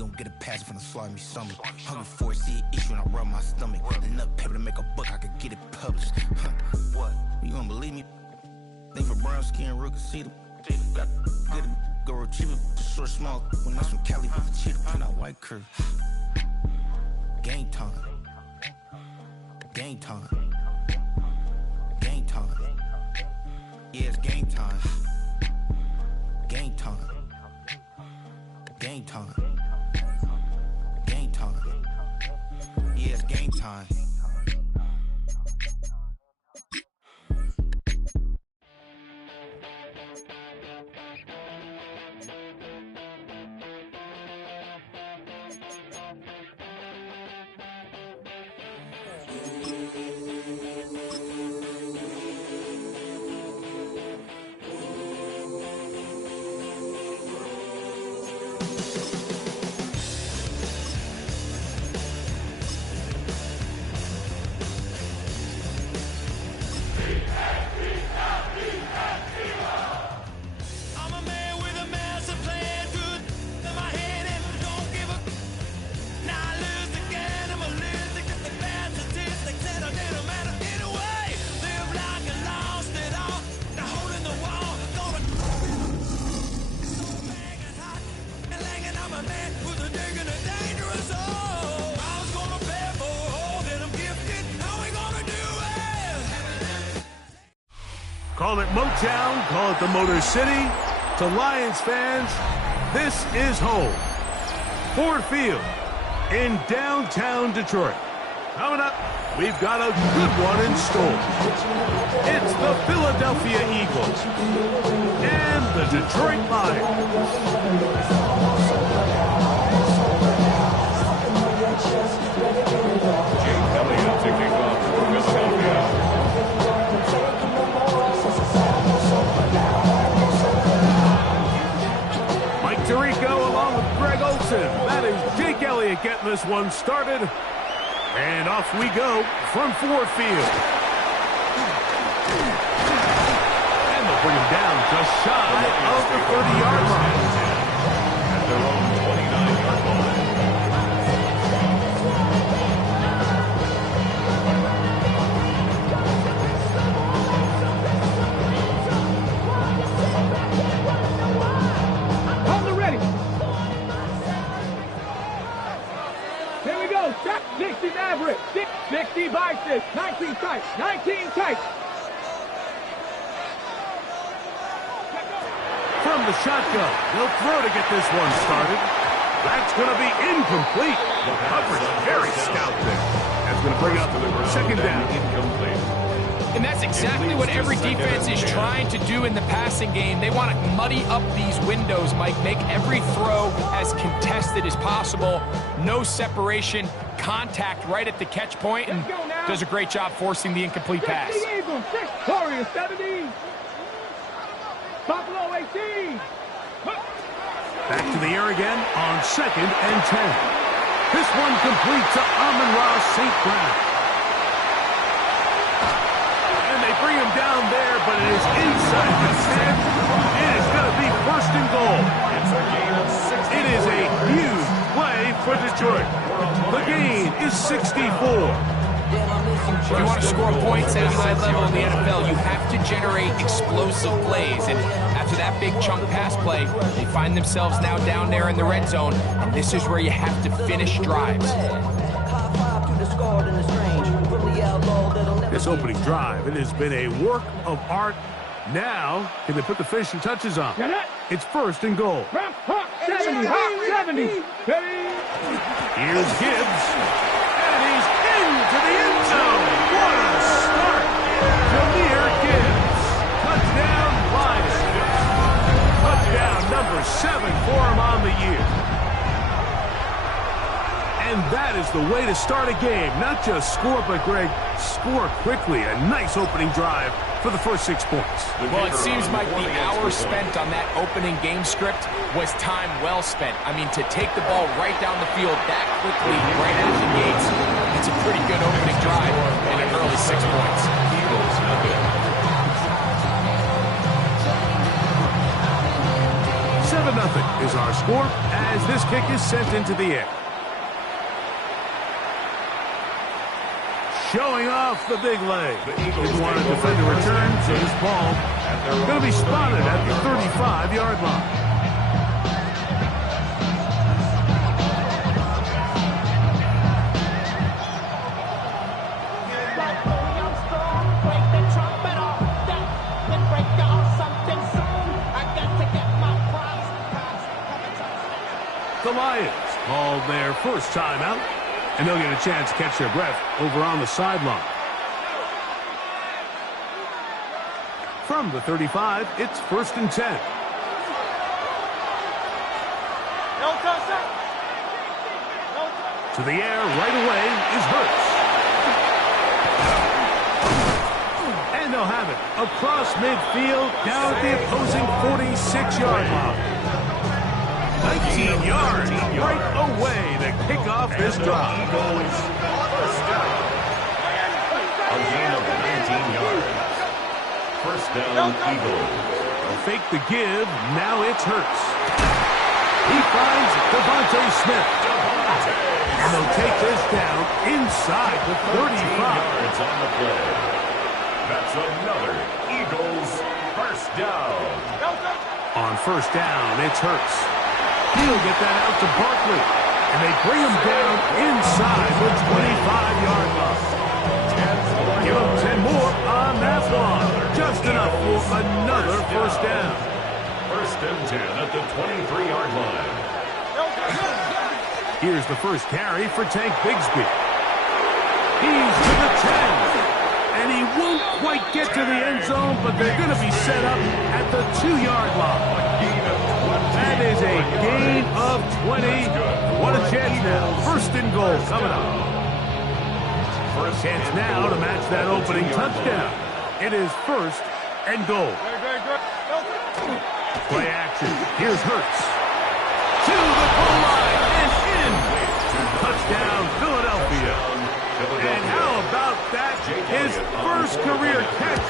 gon' get a passion from the slimy summer. Hungry for it, see it issue and I rub my stomach. Enough paper to make a book, I could get it published. What? You don't believe me? Think for brown skin, real can see them. Got good go retrieve it, short, small. When that's from Cali, with the cheetah print out white curve. Game time. Game time. Game time. Yeah, it's game time. Game time. Game time. Game time. Yeah, it's game time. Call it Motown, call it the Motor City. To Lions fans, this is home. Ford Field in downtown Detroit. Coming up, we've got a good one in store. It's the Philadelphia Eagles and the Detroit Lions. Geet to kick off for Philadelphia. Tirico along with Greg Olsen. That is Jake Elliott getting this one started. And off we go from Ford Field. And they'll bring him down just shy of the 30-yard line. At their own 29-yard line. Here we go. 60 average. 60 biceps. 19 tight. 19 tight. From the shotgun, they'll throw to get this one started. That's going to be incomplete. The coverage very stout there. That's going to bring up second down. Incomplete. And that's exactly what every defense is trying to do in the passing game. They want to muddy up these windows, Mike, make every throw as contested as possible. No separation, contact right at the catch point, and does a great job forcing the incomplete pass. Victoria 70. Buffalo 18. Back to the air again on 2nd and 10. This one complete to Amon-Ra St. Brown. Bring him down there, but it is inside the 10. It is going to be 1st and goal. It's a gain of 60. It is a huge play for Detroit. The gain is 64. If you want to score points at a high level in the NFL, you have to generate explosive plays. And after that big chunk pass play, they find themselves now down there in the red zone. And this is where you have to finish drives. This opening drive, it has been a work of art. Now, can they put the finishing touches on? It's 1st and goal. 70. Here's Gibbs, and he's into the end zone. What a start! Jahmyr Gibbs. Touchdown, Lions. Touchdown number 7 for him on the year. And that is the way to start a game. Not just score, but, Greg, score quickly. A nice opening drive for the first 6 points. Well, it seems like the hour spent on that opening game script was time well spent. I mean, to take the ball right down the field that quickly, right out of the gates, it's a pretty good opening drive and an early 6 points. Eagles have it. 7-0 is our score as this kick is sent into the air. Showing off the big leg. Didn't want to defend a return, so this ball going to be spotted at the 35-yard line. The Lions called their first timeout, and they'll get a chance to catch their breath over on the sideline. From the 35, it's 1st and 10. To the air right away is Hurts. And they'll have it across midfield down at the opposing 46-yard line. 19 yards right away to kick off this drive. A gain of 19 yards. First down, Eagles. They'll fake the give. Now it's Hurts. He finds Devontae Smith. And they'll take this down inside the 35. Yards on the play. That's another Eagles first down. On first down, it's Hurts. He'll get that out to Barkley. And they bring him down inside the 25-yard line. Give him 10 more on that one. Just enough for another first down. First and 10 at the 23-yard line. Here's the first carry for Tank Bigsby. He's to the 10. And he won't quite get to the end zone, but they're going to be set up at the 2-yard line. That is a gain of 20. What a chance now. First and goal coming up. First chance now to match that opening touchdown. It is 1st and goal. Play action. Here's Hurts. To the goal line and in. Touchdown, Philadelphia. And how about that? His first career catch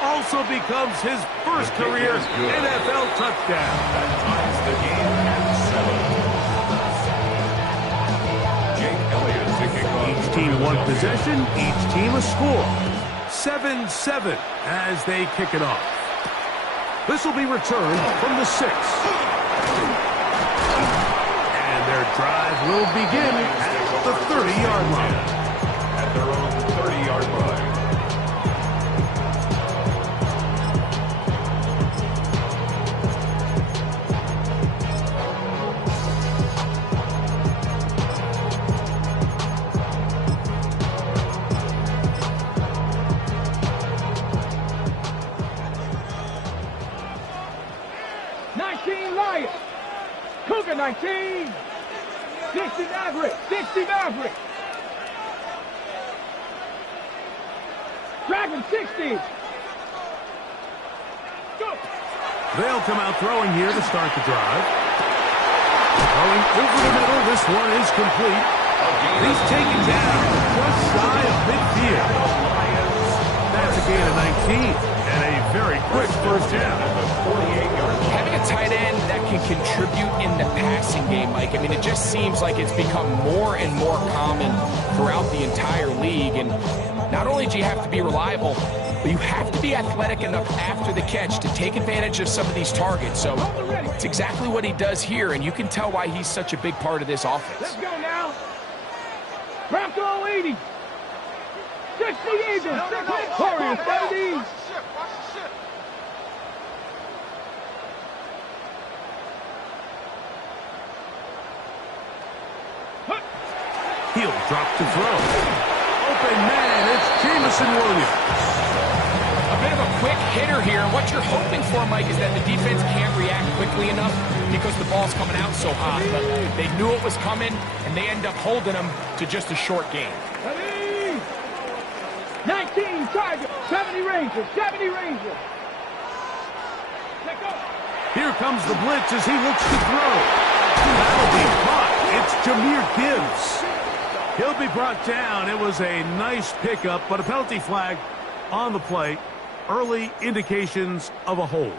also becomes his first career NFL touchdown. That ties the game at 7. Jake Elliott to kick off. Each team one possession, each team a score. 7-7 as they kick it off. This will be returned from the 6. And their drive will begin at the 30-yard line. At their own 30-yard line. Lions. Cougar 19. 60 Maverick. 60 Maverick. Dragon 60. Go. They'll come out throwing here to start the drive. Throwing over the middle. This one is complete. He's taken down just shy of midfield. That's a gain of 19 and a very quick first down. Having a tight end that can contribute in the passing game, Mike, I mean, it just seems like it's become more and more common throughout the entire league. And not only do you have to be reliable, but you have to be athletic enough after the catch to take advantage of some of these targets. So it's exactly what he does here, and you can tell why he's such a big part of this offense. Let's go now. Bronco 80. 60 Eagles. Warriors 70. He'll drop to throw. Open man, it's Jameson Williams. A bit of a quick hitter here. What you're hoping for, Mike, is that the defense can't react quickly enough because the ball's coming out so hot. But they knew it was coming, and they end up holding them to just a short game. 19 Tigers, 70 Rangers, 70 Rangers. Let go. Here comes the blitz as he looks to throw. That'll be caught. It's Jahmyr Gibbs. He'll be brought down. It was a nice pickup, but a penalty flag on the play. Early indications of a hold.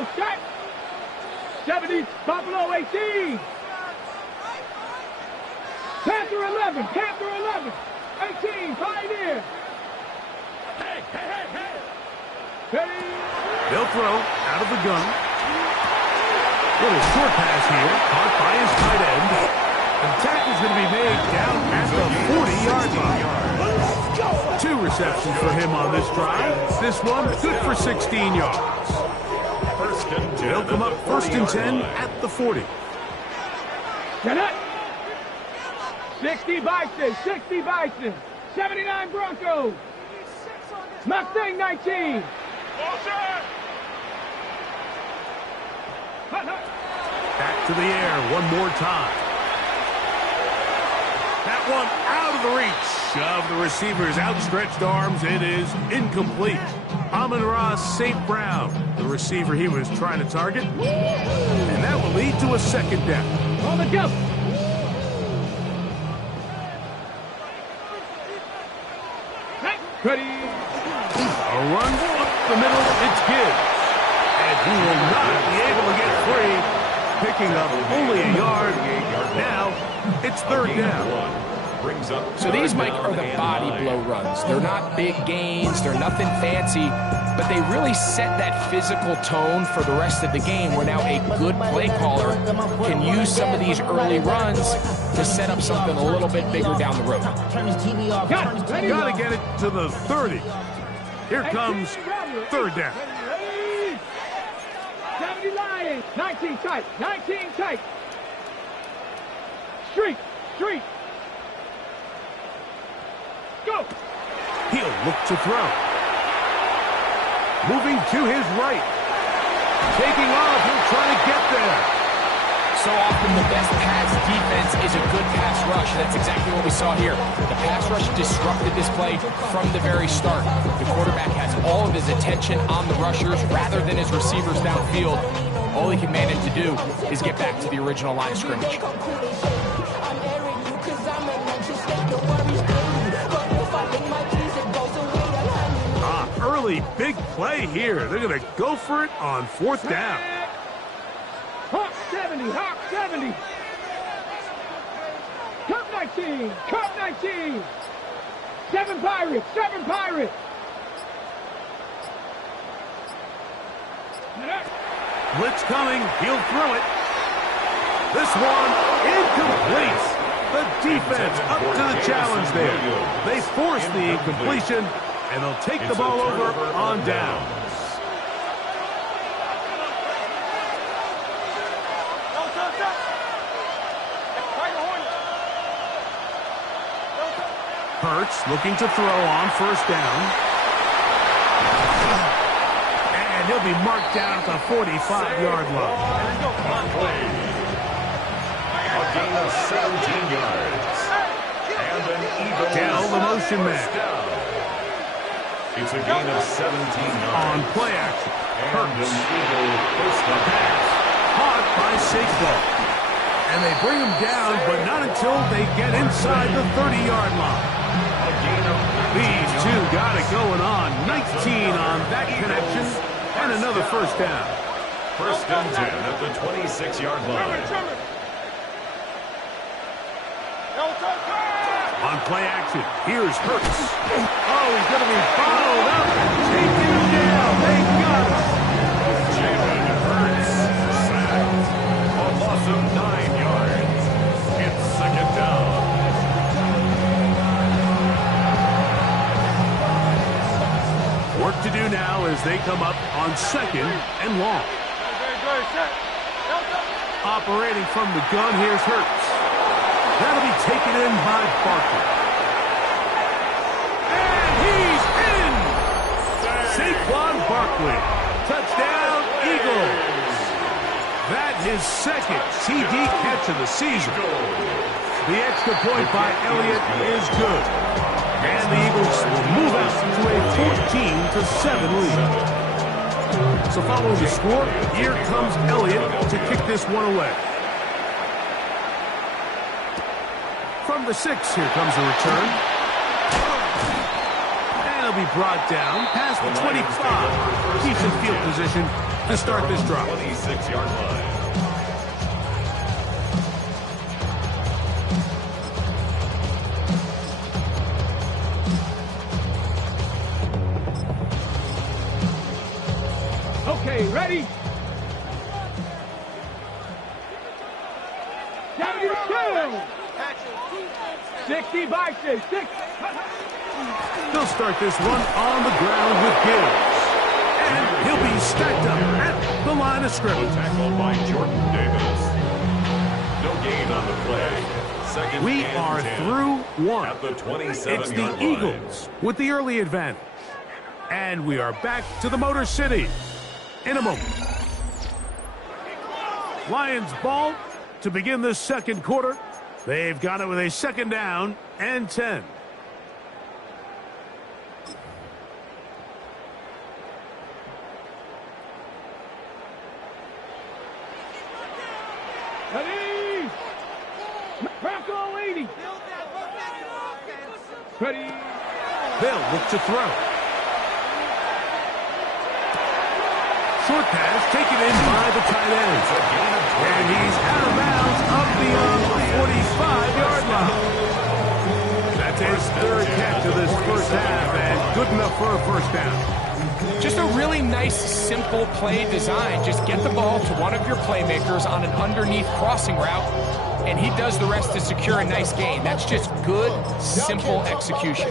Buffalo, set. 70, Buffalo 18. Panther 11, Panther 11. 18, Pioneer. Hey, hey, hey, hey. Ready. They'll throw out of the gun. Little short pass here, caught by his tight end. The tackle is going to be made down at the 40-yard line. 2 receptions for him on this drive. This one good for 16 yards. They'll come up 1st and 10 at the 40. Get it. 60 Bison, 60 Bison. 79 Broncos. Mustang 19. Back to the air one more time. That one out of the reach of the receiver's outstretched arms. It is incomplete. Amon-Ra St. Brown, the receiver he was trying to target. And that will lead to a 2nd down. On the go. Ready. A run up the middle, it's good. And he will not be able to get free. Picking up only a yard. Now, it's 3rd down. So these, Mike, are the body blow runs. They're not big gains. They're nothing fancy. But they really set that physical tone for the rest of the game where now a good play caller can use some of these early runs to set up something a little bit bigger down the road. Got to get it to the 30. Here comes 3rd down. 70 Lions. 19 tight. 19 tight. Street. Street. Go. He'll look to throw. Moving to his right. Taking off. He'll try to get there. So often the best pass defense is a good pass rush. That's exactly what we saw here. The pass rush disrupted this play from the very start. The quarterback has all of his attention on the rushers rather than his receivers downfield. All he can manage to do is get back to the original line of scrimmage. Early big play here. They're going to go for it on 4th down. Hawk 70, Hawk 70. Cup 19, Cup 19. 7 Pirates, 7 Pirates. Blitz coming. He'll throw it. This one incomplete. The defense up to the challenge there. They force the incompletion, and they'll take the ball over on down. Hurts looking to throw on 1st down. And he'll be marked down at the 45-yard line. A gain of 17 yards. And an Eagles Dell, the motion man. It's a gain of 17 yards. On play action. And an Eagle first pass. Caught by Saquon. And they bring him down, but not until they get inside the 30-yard line. These two got it going on. 19 on that connection. And another 1st down. 1st and 10 at the 26-yard line. On play action, here's Hurts. Oh, he's going to be followed up and taken him down. They got him. Jalen Hurts sacked. A loss of 9 yards. It's 2nd down. Work to do now as they come up on 2nd and long. Operating from the gun, here's Hurts. That'll be taken in by Barkley. And he's in! Saquon Barkley. Touchdown, Eagles. That his 2nd TD catch of the season. The extra point by Elliott is good. And the Eagles will move out to a 14-7 lead. So following the score, here comes Elliott to kick this one away. From the 6, here comes the return. And They'll be brought down past the 25. Decent field position to start this drive. 26-yard line. Okay, ready? 72. 60 Bison. 6. They'll start this one on the ground with Gibbs. And he'll be stacked up at the line of scrimmage. Tackled by Jordan Davis. No gain on the play. Second We and are 10. through one. At the It's 27-yard the line. Eagles with the early advantage. And we are back to the Motor City in a moment. Lions ball to begin the second quarter. They've got it with a second down and 10. Ready? Bronco 80. Ready? They'll look to throw. Short pass taken in by the tight end. And he's out of bounds up beyond the 45-yard line. That's his third catch of this first half, and good enough for a first down. Just a really nice, simple play design. Just get the ball to one of your playmakers on an underneath crossing route, and he does the rest to secure a nice gain. That's just good, simple execution.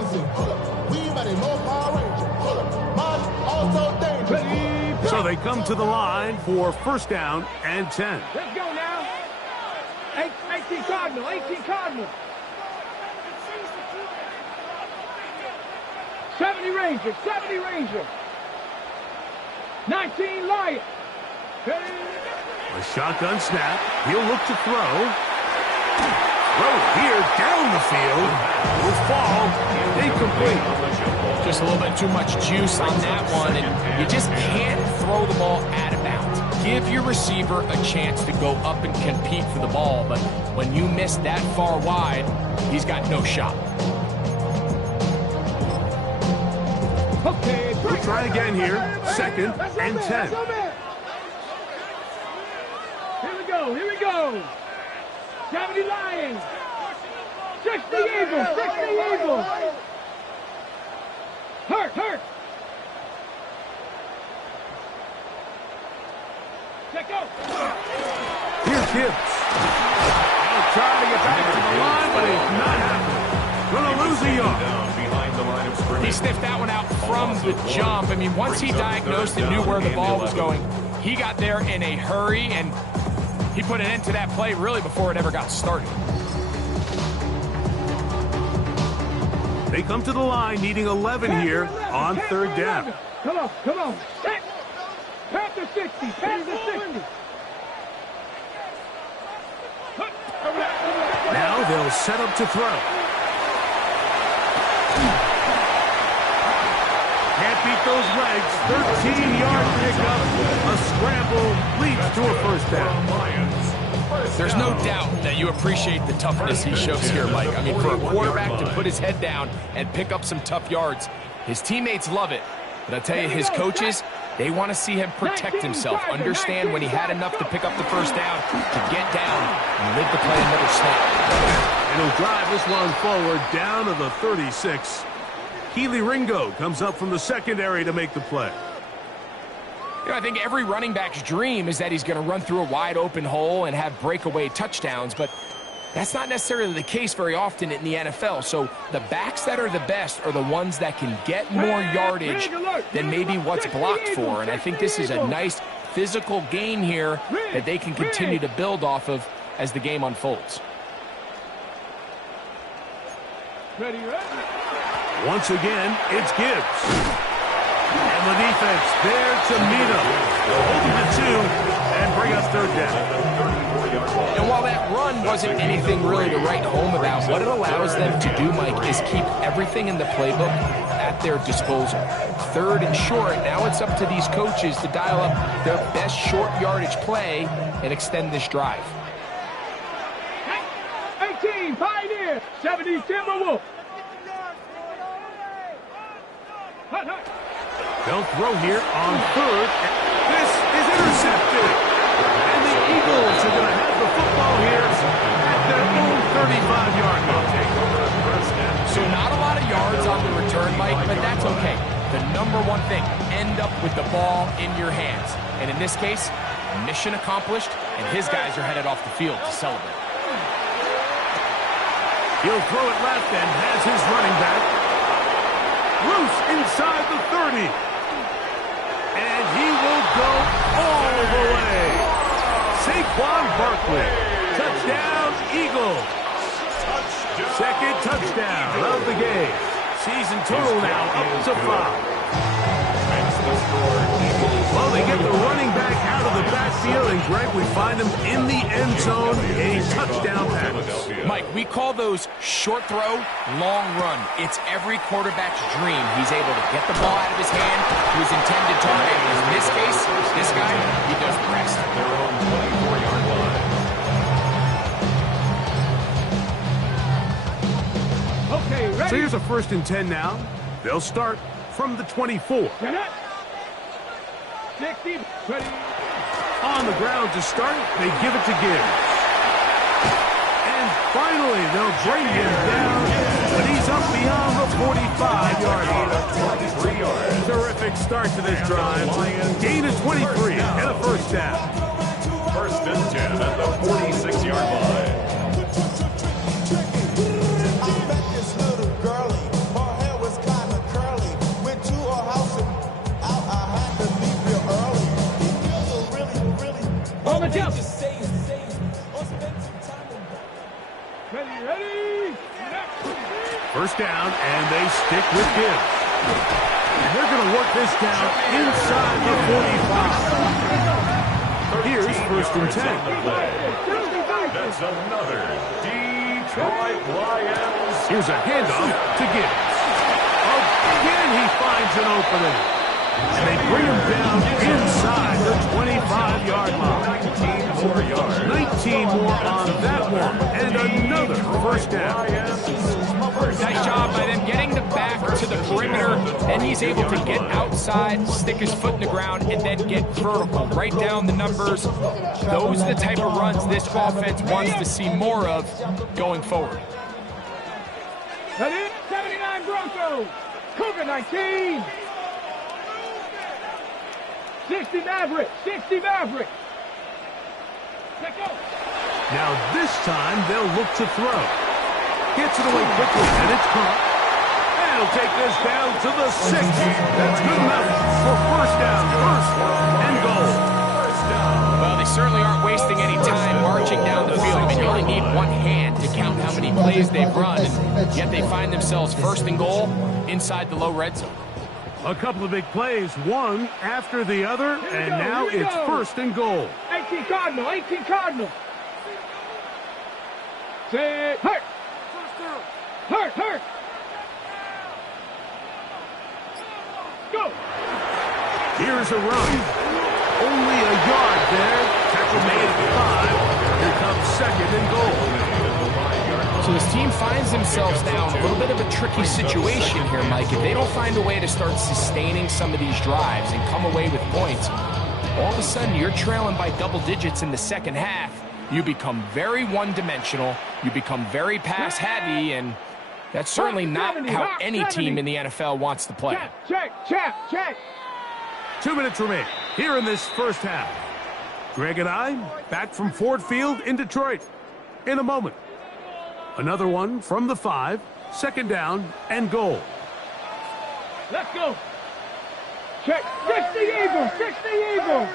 So they come to the line for first down and 10. Let's go now. 18 Cardinal. 18 Cardinal. 70 Ranger. 70 Ranger. 19 Lion. Ready? A shotgun snap. He'll look to throw. Throw here down the field. Will fall. Incomplete. Just a little bit too much juice on that one, and you just can't throw the ball out of bounds. Give your receiver a chance to go up and compete for the ball, but when you miss that far wide, he's got no shot. Okay. We'll try again here. Second and 10. Here we go. Here we go. 70 Lions. 60 Eagles. 60 Eagles. Hurt. Check out. Here's Gibbs. He'll try to get back to the line, but he's not happening. Gonna lose a yard. Down behind the line of scrimmage. He sniffed that one out from the jump. I mean, once he diagnosed and knew where the ball was going, he got there in a hurry, and he put an end to that play really before it ever got started. They come to the line needing 11 here on third down. Come on. Pass the 60. Pass the 60. Now they'll set up to throw. Can't beat those legs. 13-yard pickup. A scramble leads to a first down. There's no doubt that you appreciate the toughness he shows here, Mike. I mean, for a quarterback to put his head down and pick up some tough yards, his teammates love it. But I tell you, his coaches, they want to see him protect himself, understand when he had enough to pick up the first down, to get down and live to play another snap. And he'll drive this one forward down to the 36. Keely Ringo comes up from the secondary to make the play. You know, I think every running back's dream is that he's going to run through a wide open hole and have breakaway touchdowns, but that's not necessarily the case very often in the NFL. So the backs that are the best are the ones that can get more yardage than maybe what's blocked for. And I think this is a nice physical gain here that they can continue to build off of as the game unfolds. Ready. Once again, it's Gibbs. And the defense there to meet him. Hold him to 2 and bring us third down. And while that run wasn't anything really to write home about, what it allows them to do, Mike, is keep everything in the playbook at their disposal. Third and short, now it's up to these coaches to dial up their best short yardage play and extend this drive. 18 Pioneer. 70 Timberwolf. They'll throw here on third. This is intercepted. And the Eagles are going to have the football here at their own 35-yard line. So not a lot of yards on the return, Mike, but that's okay. The number one thing, end up with the ball in your hands. And in this case, mission accomplished, and his guys are headed off the field to celebrate. He'll throw it left and has his running back loose inside the 30. And he will go all the way. Saquon Barkley. Touchdown, Eagles. Second touchdown of the game. Season total now up to 5. Well, they get the running back out of the backfield, and Greg, we find him in the end zone, a touchdown pass. Mike, we call those short throw, long run. It's every quarterback's dream. He's able to get the ball out of his hand to his intended target. In this case, this guy, he does the rest. Their own 24-yard line. Okay, ready? So here's a 1st and 10 now. They'll start from the 24. 60, ready. On the ground to start, they give it to Gibbs. And finally, they'll bring him down, but he's up beyond the 45-yard line. Terrific start to this drive. Gain of 23 and a first down. 1st and 10 at the 46-yard line. Ready. First down, and they stick with Gibbs. And they're going to work this down inside the 45. Here's 1st and 10. That's another Detroit Lions. Here's a handoff to Gibbs. Again, he finds an opening. And they bring him down inside the 25-yard line. 19 more yards. 19 more on that one. And another first down. Nice job by them getting the back to the perimeter. Then he's able to get outside, stick his foot in the ground, and then get vertical. Right down the numbers. Those are the type of runs this offense wants to see more of going forward. Ready? 79 Broncos. Cougar 19. 60 Maverick. 60 Maverick. Let go. Now this time they'll look to throw. Gets it away quickly, and it's caught. And he'll take this down to the 6. That's good enough for first down. First and goal. Well, they certainly aren't wasting any time marching down the field. I mean, you only need one hand to count how many plays they've run, and yet they find themselves first and goal inside the low red zone. A couple of big plays, one after the other, and now it's first and goal. 18 Cardinal. 18 Cardinal. Say, hurt. Hurt. Go. Here's a run. Only a yard there. Tackle made at 5. Here comes second and goal. So this team finds themselves now in a little bit of a tricky situation here, Mike. If they don't find a way to start sustaining some of these drives and come away with points, all of a sudden you're trailing by double digits in the second half. You become very one-dimensional. You become very pass-heavy, and that's certainly not how any team in the NFL wants to play. Check. 2 minutes remain here in this first half. Greg and I back from Ford Field in Detroit in a moment. Another one from the 5, second down and goal. Let's go. Check. 60 Eagles. 60 Eagles.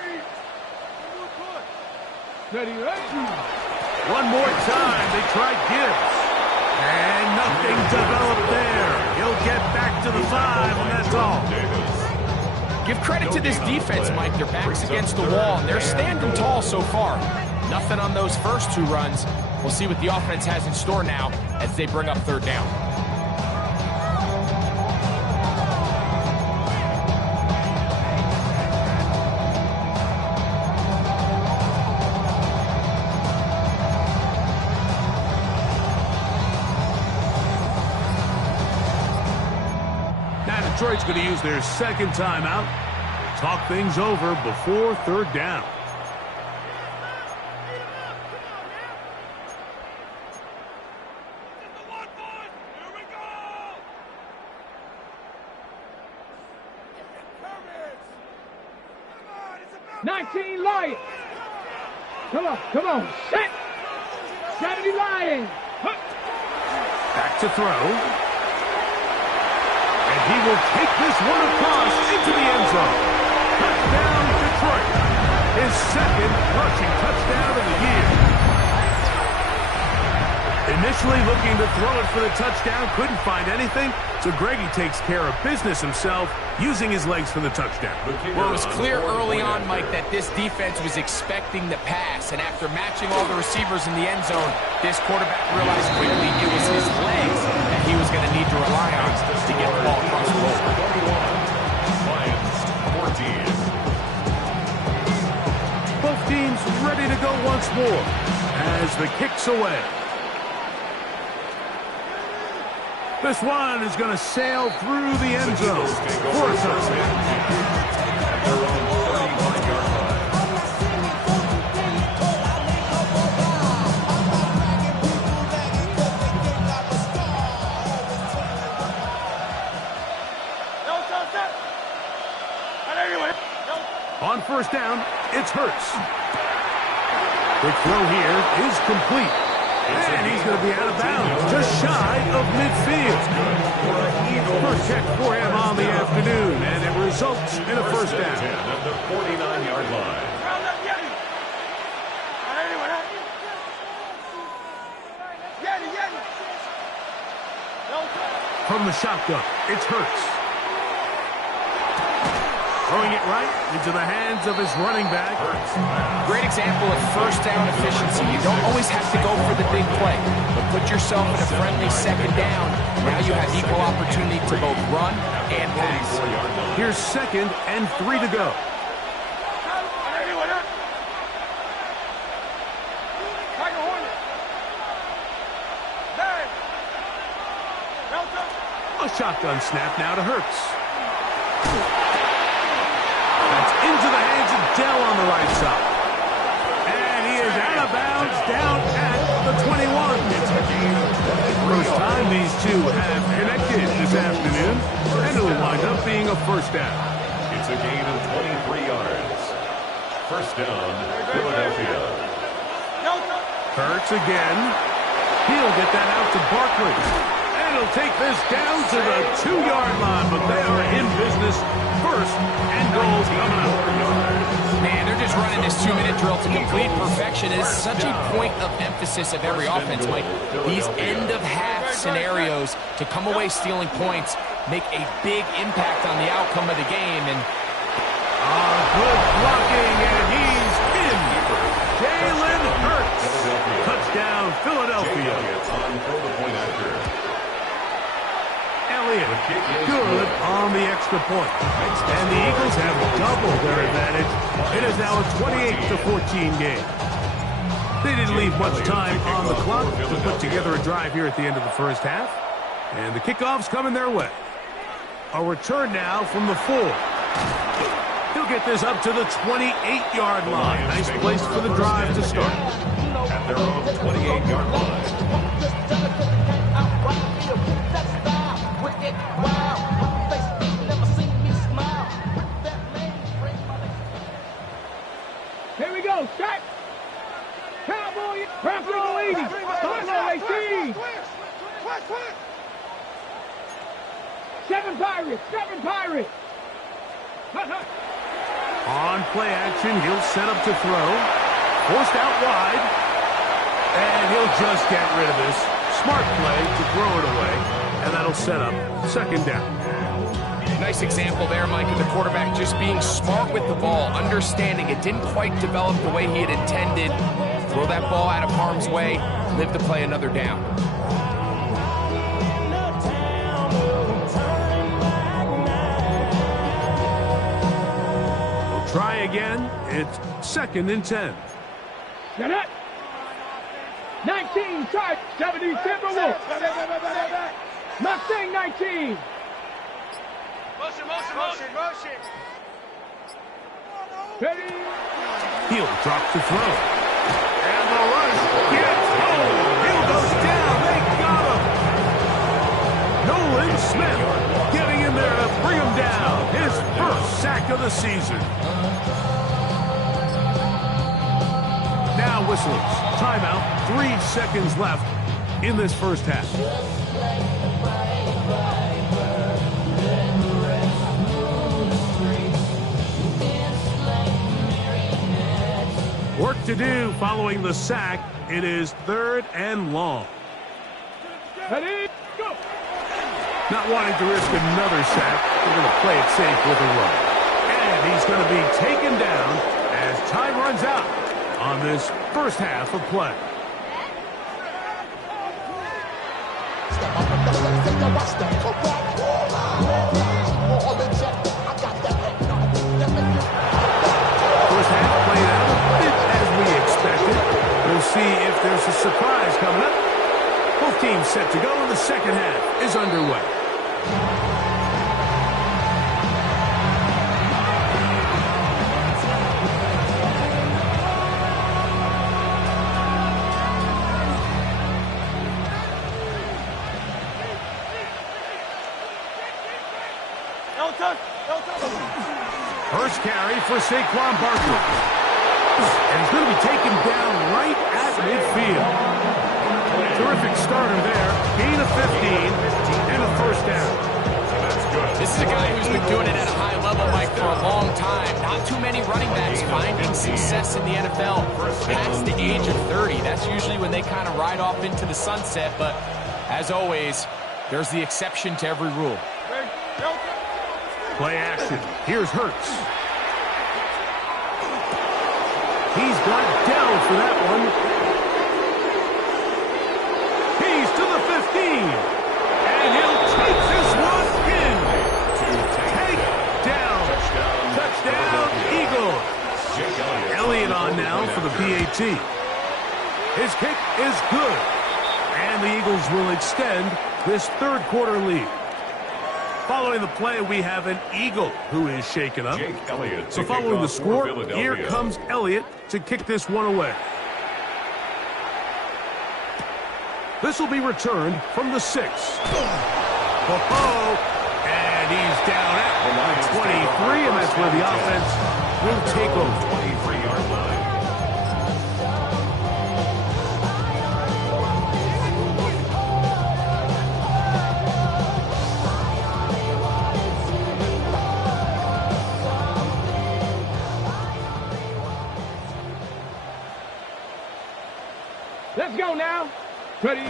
Ready. One more time. They try Gibbs. And nothing developed there. He'll get back to the 5, and that's all. Give credit to this defense, Mike. Their back's against the wall, and they're standing tall so far. Nothing on those first 2 runs. We'll see what the offense has in store now as they bring up third down. Detroit's going to use their second timeout. Talk things over before third down. Lions. Come on. Set. 70 Lions. Back to throw. And he will take this one across into the end zone. Touchdown, Detroit. His second rushing touchdown of the year. Initially looking to throw it for the touchdown, couldn't find anything, so Greggy takes care of business himself, using his legs for the touchdown. Well, it was clear early on, Mike, that this defense was expecting the pass, and after matching all the receivers in the end zone, this quarterback realized quickly it was his legs that he was going to need to rely on to get the ball across the goal. Lions 14. Both teams ready to go once more as the kick's away. This one is going to sail through the end zone for a touchdown. At their own 39-yard line. On first down, it's Hurts. Quick throw here is complete. And he's going to be out of bounds, just shy of midfield. First catch for him on the afternoon, and it results in a first down. At the 49-yard line. From the shotgun, it's Hurts. Throwing it right into the hands of his running back. Great example of first down efficiency. You don't always have to go for the big play, but put yourself in a friendly second down. Now you have equal opportunity to both run and pass. Here's 2nd and 3 to go. A shotgun snap now to Hurts. That's into the hands of Dell on the right side. And he is out of bounds down at the 21. First time these two have connected this afternoon, and it'll wind up being a first down. It's a gain of 23 yards. First down, Philadelphia. Hurts again. He'll get that out to Barkley. And he'll take this down to the 2-yard line, but they are in business. First and goal coming up. Man, they're just running this 2-minute drill to complete perfection. It is such a point of emphasis of every offense, Mike. These end-of-half scenarios to come away stealing points make a big impact on the outcome of the game. And good blocking, and he's in. Jalen Hurts. Touchdown, Philadelphia. Elliott, good on the extra point. And the Eagles have doubled their advantage. It is now a 28-14 game. They didn't leave much time on the clock to put together a drive here at the end of the first half. And the kickoff's coming their way. A return now from the 4. He'll get this up to the 28-yard line. Nice place for the drive to start. At their own 28-yard line. Here we go, set. Cowboy, Buffalo 80, Buffalo 18. 7 Pirates. On play action, he'll set up to throw. Forced out wide. And he'll just get rid of this. Smart play to throw it away. And that'll set up 2nd down. nice example there, Mike, of the quarterback just being smart with the ball, understanding it didn't quite develop the way he had intended. Throw that ball out of harm's way, live to play another down. Try again. It's 2nd and 10. Get it. 19, side, 70, Timberwolves. Mustang 19. Motion. Ready? He'll drop the throw. And the rush gets home. Hill goes down. They got him. Nolan Smith getting in there to bring him down. His first sack of the season. Now whistles. Timeout. 3 seconds left in this first half. Work to do following the sack. It is 3rd and long. Ready? Go! Not wanting to risk another sack, they're going to play it safe with a run. And he's going to be taken down as time runs out on this first half of play. First half played out a bit as we expected. We'll see if there's a surprise coming up. Both teams set to go, and the second half is underway. First carry for Saquon Barkley. And he's going to be taken down right at midfield. Terrific starter there. Gain of 15 and a first down. This is a guy who's been doing it at a high level, Mike, for a long time. Not too many running backs finding success in the NFL past the age of 30. That's usually when they kind of ride off into the sunset. But as always, there's the exception to every rule. Play action. Here's Hurts. He's got down for that one. He's to the 15. And he'll take this one in. Take down. Touchdown, Eagles. Elliott on now for the PAT. His kick is good. And the Eagles will extend this third quarter lead. Following the play, we have an Eagle who is shaken up. So following the score, here comes Elliott to kick this one away. This will be returned from the 6. And he's down at 23, and that's where the offense will take over. 23-yard line. Let's go now. Ready? A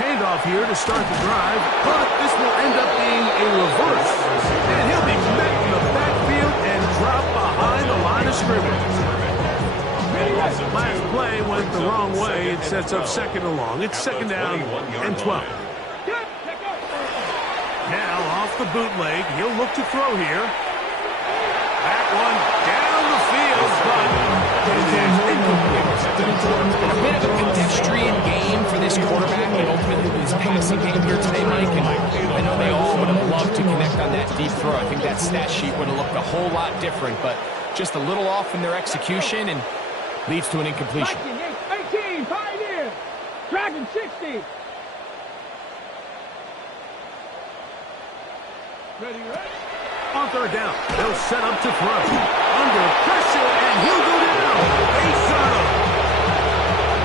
handoff here to start the drive, but this will end up being a reverse. And he'll be met in the backfield and dropped behind the line of scrimmage. Last play went the wrong way. It sets up 2nd and long. It's 2nd down and 12. Now off the bootleg, he'll look to throw here. That one down the field, but it is incomplete. A bit of a pedestrian game for this quarterback and ultimately his passing game here today, Mike. And I know they all would have loved to connect on that deep throw. I think that stat sheet would have looked a whole lot different, but just a little off in their execution and leads to an incompletion. 18, Pioneer. Dragon 60. Ready? On 3rd down, they'll set up to throw. Under pressure, and he'll go down. They shot him.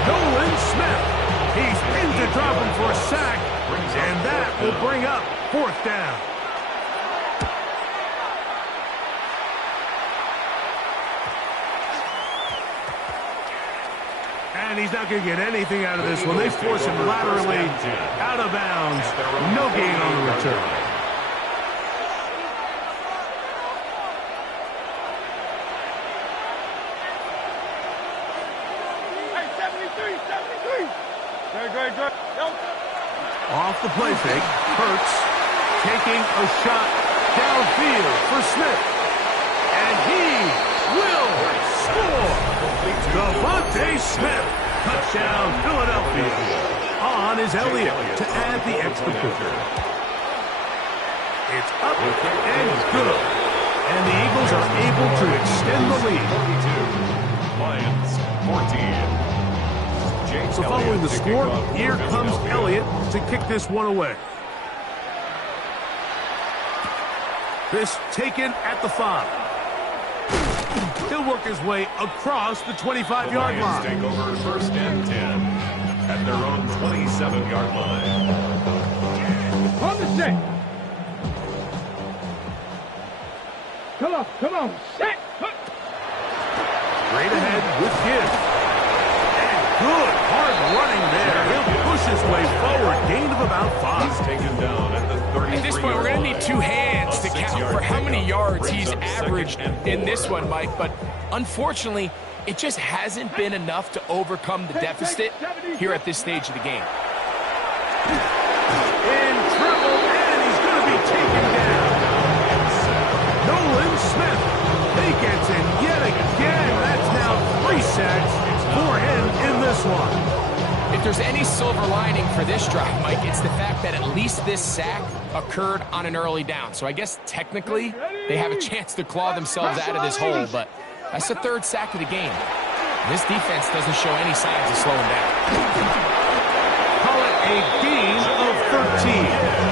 Nolan Smith. He's in to drop him for a sack, and that will bring up 4th down. And he's not going to get anything out of this one. They force him laterally out of bounds. No gain on the return. Off the play fake, Hurts taking a shot downfield for Smith. And he will score. Devontae Smith, touchdown Philadelphia. On is Elliott to add the extra point. It's up and good. And the Eagles are able to extend the lead. 42. Lions 14. So following the score, here comes Elliott to kick this one away. This taken at the 5. He'll work his way across the 25-yard line. Take over first and 10 at their own 27-yard line. On the set. Come on, set. Straight ahead with Gibbs. And good, hard running there. He'll push his way forward. Gain of about 5. He's taken down at the 33. At this point, we're going to need 2 hands to count for how many yards he's averaged in this one, Mike. But unfortunately, it just hasn't been enough to overcome the deficit here at this stage of the game. In trouble, and he's going to be taken down. Nolan Smith. He gets in yet again. That's now 3 sacks for him in this one. If there's any silver lining for this drive, Mike, it's the fact that at least this sack occurred on an early down. So I guess technically they have a chance to claw themselves out of this hole, but that's the 3rd sack of the game. This defense doesn't show any signs of slowing down. Call it a gain of 13.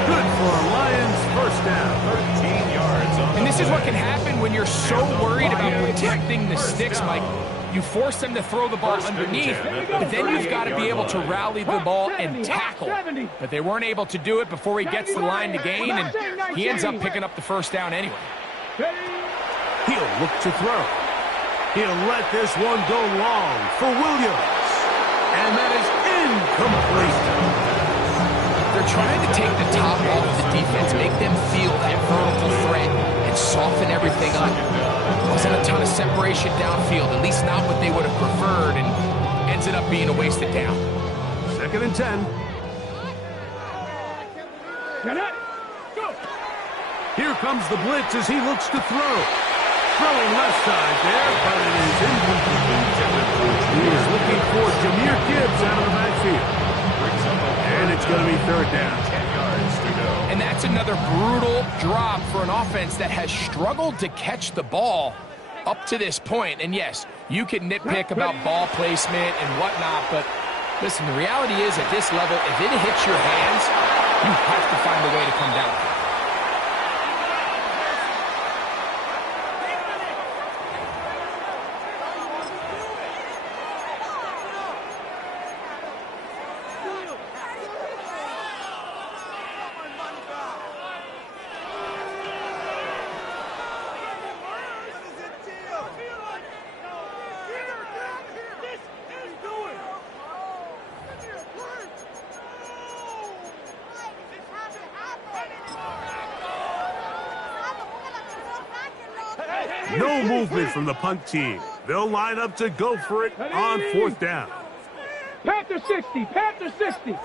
Good for a Lions first down. 13 yards on And this is what can happen when you're so worried about protecting the sticks, Mike. You force them to throw the ball underneath, but then you've got to be able to rally the ball and tackle. But they weren't able to do it before he gets the line to gain, and he ends up picking up the first down anyway. He'll look to throw. He'll let this one go long for Williams. And that is incomplete. They're trying to take the top off the defense, make them feel that vertical threat, and soften everything up. Wasn't a ton of separation downfield, at least not what they would have preferred, and ended up being a wasted down. 2nd and 10. Here comes the blitz as he looks to throw. Throwing left side there, but it is incomplete. He is looking for Jahmyr Gibbs out of the backfield. And it's going to be 3rd down. 10 yards to go. And that's another brutal drop for an offense that has struggled to catch the ball up to this point. And yes, you can nitpick about ball placement and whatnot, but listen, the reality is at this level, if it hits your hands, you have to find a way to come down with it. No movement from the punt team. They'll line up to go for it on 4th down. Panther 60, Panther 60.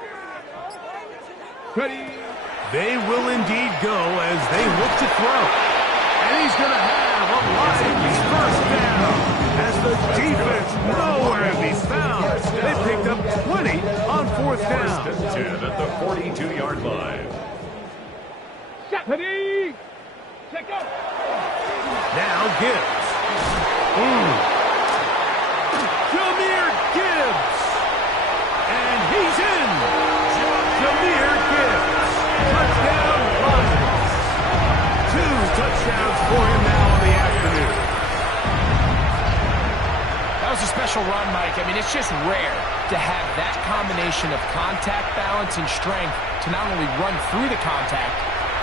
Ready. They will indeed go as they look to throw. And he's going to have a Lions first down as the defense nowhere to be found. They picked up 20 on 4th down. 10 at the 42-yard line. Ready. Check out. Now Gibbs. Jahmyr Gibbs. And he's in. Jahmyr Gibbs. Touchdown, Lions. 2 touchdowns for him now in the afternoon. That was a special run, Mike. I mean, it's just rare to have that combination of contact balance and strength to not only run through the contact,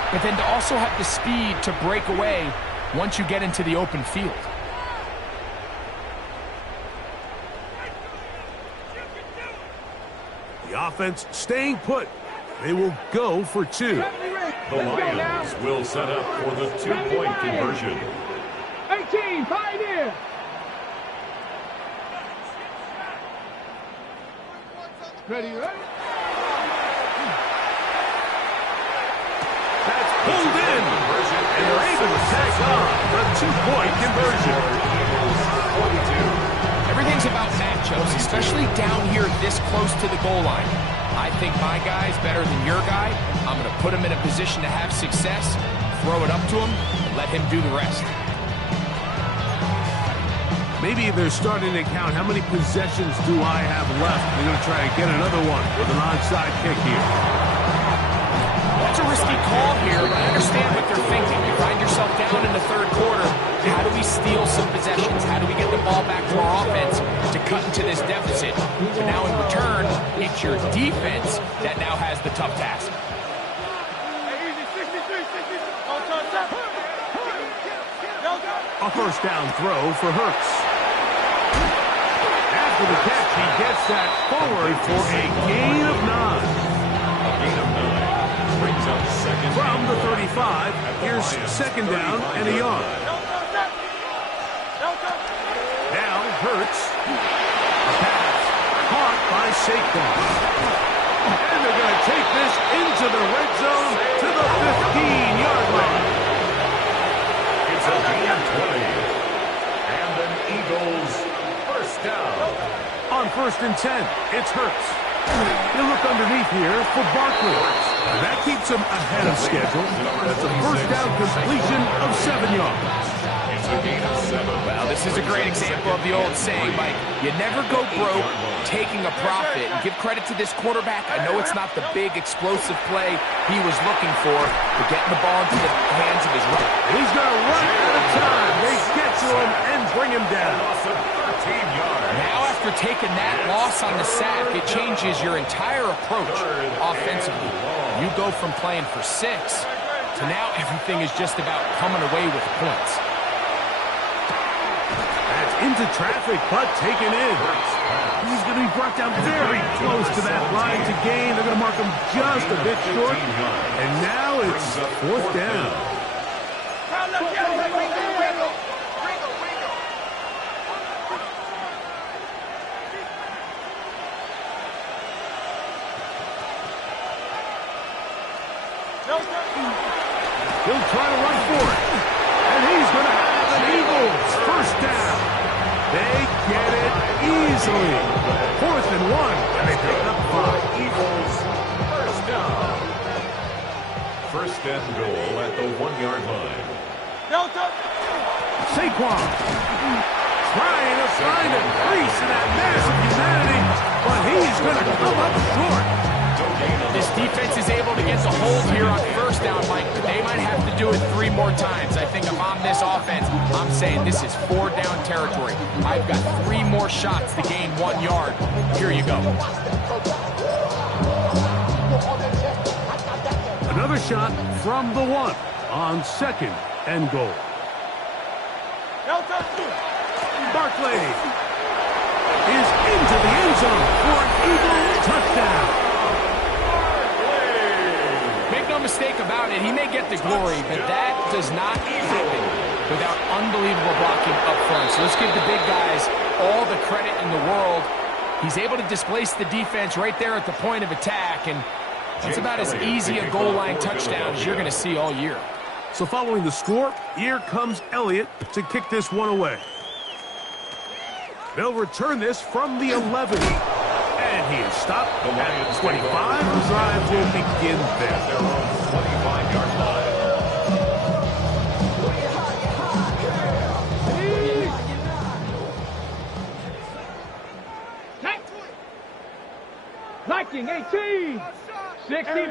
but then to also have the speed to break away once you get into the open field. The offense staying put. They will go for 2. The Lions will set up for the 2-point conversion. 18, Pioneer. Ready, ready. That's pulled in. And they're able to tack on the 2-point conversion. Everything's about matchups, especially down here this close to the goal line. I think my guy's better than your guy. I'm going to put him in a position to have success. throw it up to him and let him do the rest. Maybe they're starting to count how many possessions do I have left. They're going to try to get another one with an onside kick here. That's a risky call here, but I understand what they're thinking. You find yourself down in the third quarter. How do we steal some possessions? How do we get the ball back to our offense to cut into this deficit? But now in return, it's your defense that now has the tough task. A first down throw for Hurts. After the catch, he gets that forward for a gain of 9. A gain of 9 brings up second. From the 35, here's second down and a yard. Now Hurts. A pass caught by Saquon. And they're going to take this into the red zone to the 15-yard line. It's a gain of 20. And an Eagles first down. On 1st and 10, it's Hurts. He'll look underneath here for Barkley. And that keeps him ahead of schedule. That's a first down completion of 7 yards. It's a gain of 7. Well, this is a great example of the old saying, Mike, you never go broke taking a profit. And give credit to this quarterback. I know it's not the big explosive play he was looking for, but getting the ball into the hands of his right. He's going to run out of time. They get to him and bring him down. Loss of 13 yards. Now after taking that loss on the sack, it changes your entire approach offensively. You go from playing for 6 to now everything is just about coming away with points. That's into traffic, but taken in. He's going to be brought down very close to that line to gain. They're going to mark him just a bit short. And now it's 4th down. He'll try to run for it. And he's going to have an Eagles first down. They get it easily. 4th and 1. And they pick up 5. Eagles first down. First and goal at the 1-yard line. Saquon trying to find a crease in that massive humanity, but he's going to come up short. This defense is able to get the hold here on first down, Mike, but they might have to do it 3 more times. I think if I'm this offense, I'm saying this is 4-down territory. I've got 3 more shots to gain 1 yard. Here you go. Another shot from the 1 on 2nd and goal. Barkley is into the end zone for an Eagle touchdown. Make no mistake about it, he may get the glory, but that does not happen without unbelievable blocking up front. So let's give the big guys all the credit in the world. He's able to displace the defense right there at the point of attack, and it's about as easy a goal line touchdown as you're going to see all year. So following the score, here comes Elliott to kick this one away. They'll return this from the 11. And he is stopped at 25. The drive will begin there. Their own 25-yard line. Liking 18. 65.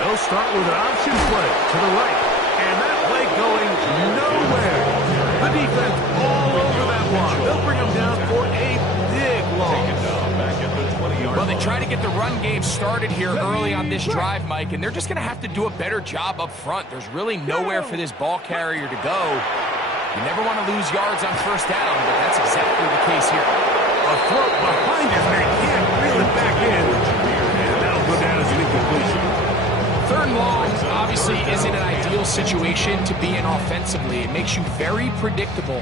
They'll start with an option play to the right. And that play going nowhere. The defense all over that one. They'll bring him down for a big loss. Well, they try to get the run game started here early on this drive, Mike, and they're just going to have to do a better job up front. There's really nowhere for this ball carrier to go. You never want to lose yards on first down, but that's exactly the case here. A throw behind him, and he can't reel it back in. And that'll go down as an incompletion. 3rd and long obviously isn't an ideal situation to be in offensively. It makes you very predictable,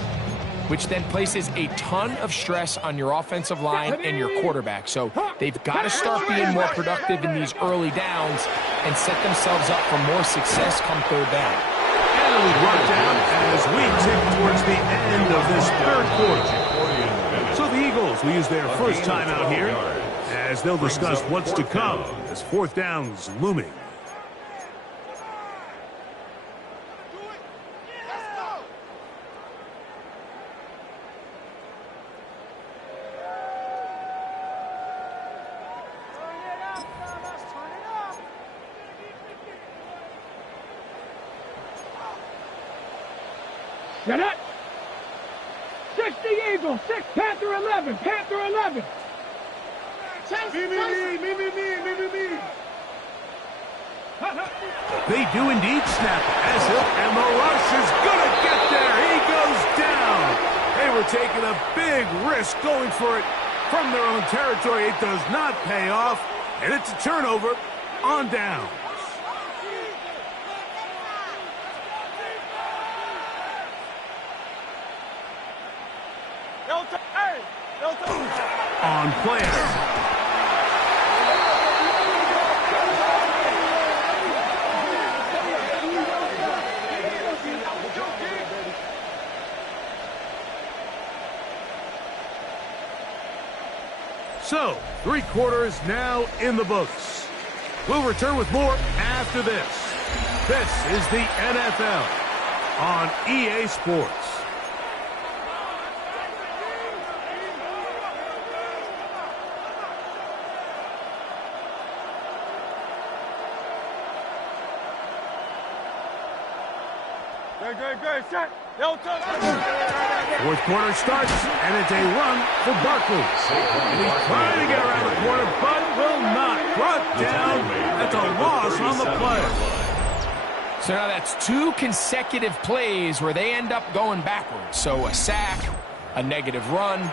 which then places a ton of stress on your offensive line and your quarterback. So they've got to start being more productive in these early downs and set themselves up for more success come 3rd down. And we run down as we tick towards the end of this 3rd quarter. So the Eagles will use their first time out here as they'll discuss what's to come as 4th down's looming. Get it? 60 Eagles, 6 Panther 11, Panther 11. Me. They do indeed snap as and the rush is going to get there. He goes down. They were taking a big risk going for it from their own territory. It does not pay off, and it's a turnover on downs. On player. So, 3 quarters now in the books. We'll return with more after this. This is the NFL on EA Sports. Set. Fourth quarter starts, and it's a run for Barkley. And he's trying to get around the corner, but will not. Brought down. That's a loss on the play. So now that's 2 consecutive plays where they end up going backwards. So a sack, a negative run.